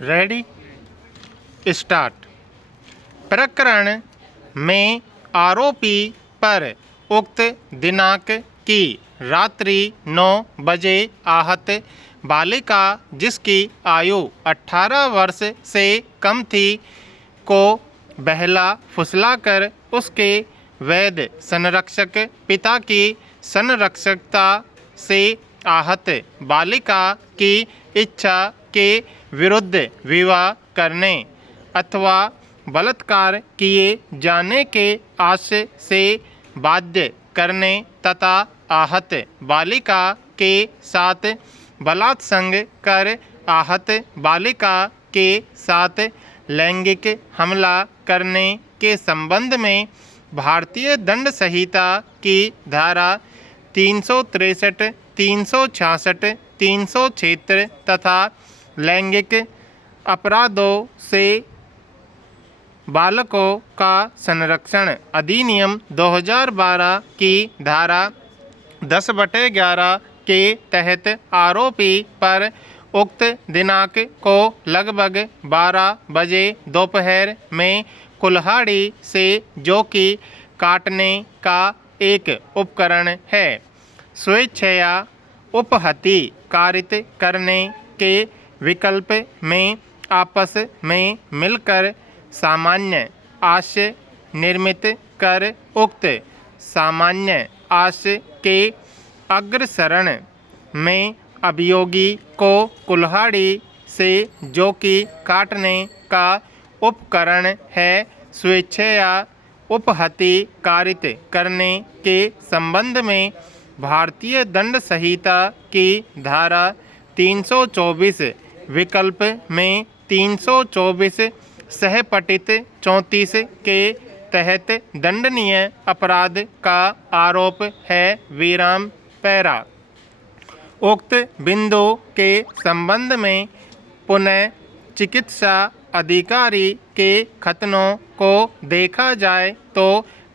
Ready start. प्रकरण में आरोपी पर उक्त दिनांक की रात्रि 9 बजे आहत बालिका जिसकी आयु 18 वर्ष से कम थी को बहला फुसलाकर उसके वैध संरक्षक पिता की संरक्षकता से आहत बालिका की इच्छा के विरुद्ध विवाह करने अथवा बलात्कार किए जाने के आशय से बाध्य करने तथा आहत बालिका के साथ बलात्संग कर आहत बालिका के साथ लैंगिक हमला करने के संबंध में भारतीय दंड संहिता की धारा 363, 366, 376 तथा लैंगिक अपराधों से बालकों का संरक्षण अधिनियम 2012 की धारा 10/11 के तहत आरोपी पर उक्त दिनांक को लगभग 12 बजे दोपहर में कुल्हाड़ी से जो कि काटने का एक उपकरण है स्वेच्छया उपहति कारित करने के विकल्प में आपस में मिलकर सामान्य आशय निर्मित कर उक्त सामान्य आशय के अग्रसरण में अभियोगी को कुल्हाड़ी से जो कि काटने का उपकरण है स्वेच्छया उपहति कारित करने के संबंध में भारतीय दंड संहिता की धारा 324 विकल्प में 324 सहपठित 34 के तहत दंडनीय अपराध का आरोप है। विराम पैरा। उक्त बिंदु के संबंध में पुनः चिकित्सा अधिकारी के कथनों को देखा जाए तो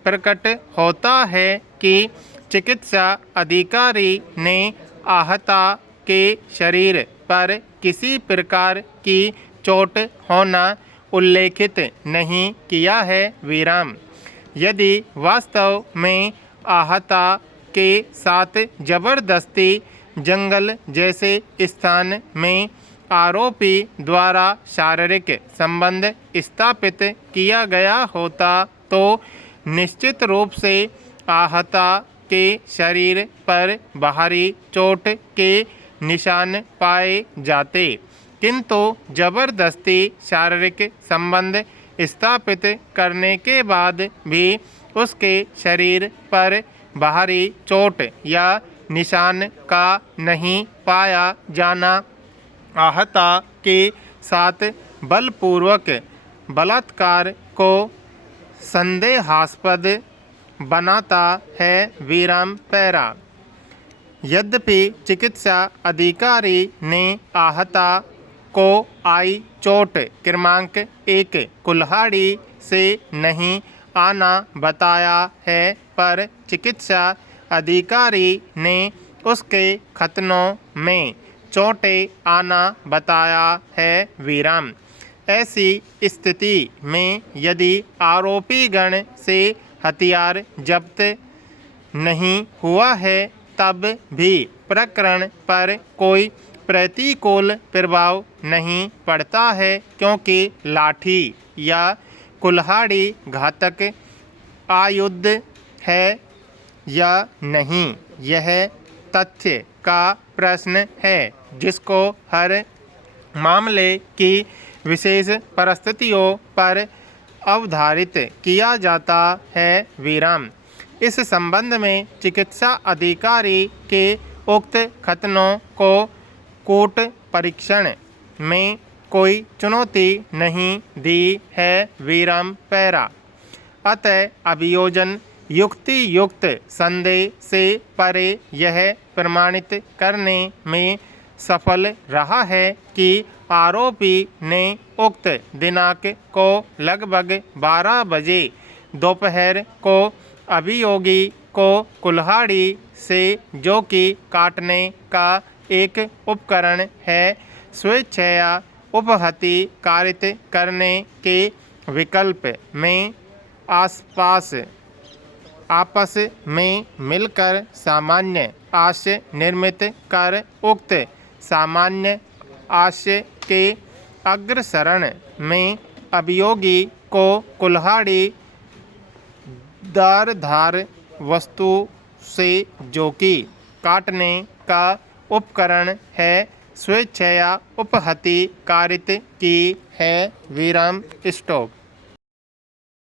प्रकट होता है कि चिकित्सा अधिकारी ने आहता के शरीर पर किसी प्रकार की चोट होना उल्लेखित नहीं किया है। विराम। यदि वास्तव में आहता के साथ जबरदस्ती जंगल जैसे स्थान में आरोपी द्वारा शारीरिक संबंध स्थापित किया गया होता तो निश्चित रूप से आहता के शरीर पर बाहरी चोट के निशान पाए जाते, किंतु जबरदस्ती शारीरिक संबंध स्थापित करने के बाद भी उसके शरीर पर बाहरी चोट या निशान का नहीं पाया जाना आहता के साथ बलपूर्वक बलात्कार को संदेहास्पद बनाता है। विराम पैरा। यद्यपि चिकित्सा अधिकारी ने आहता को आई चोट क्रमांक 1 कुल्हाड़ी से नहीं आना बताया है, पर चिकित्सा अधिकारी ने उसके कथनों में चोटें आना बताया है। विराम। ऐसी स्थिति में यदि आरोपीगण से हथियार जब्त नहीं हुआ है तब भी प्रकरण पर कोई प्रतिकूल प्रभाव नहीं पड़ता है, क्योंकि लाठी या कुल्हाड़ी घातक आयुध है या नहीं यह तथ्य का प्रश्न है जिसको हर मामले की विशेष परिस्थितियों पर अवधारित किया जाता है। विराम। इस संबंध में चिकित्सा अधिकारी के उक्त कथनों को कूट परीक्षण में कोई चुनौती नहीं दी है। विराम पैरा। अतः अभियोजन युक्ति युक्त संदेह से परे यह प्रमाणित करने में सफल रहा है कि आरोपी ने उक्त दिनांक को लगभग 12 बजे दोपहर को अभियोगी को कुल्हाड़ी से जो कि काटने का एक उपकरण है स्वेच्छया उपहति कारित करने के विकल्प में आपस में मिलकर सामान्य आशय निर्मित कर उक्त सामान्य आशय के अग्रसरण में अभियोगी को कुल्हाड़ी धारदार वस्तु से जो कि काटने का उपकरण है स्वेच्छया उपहति कारित की है। विराम स्टॉप।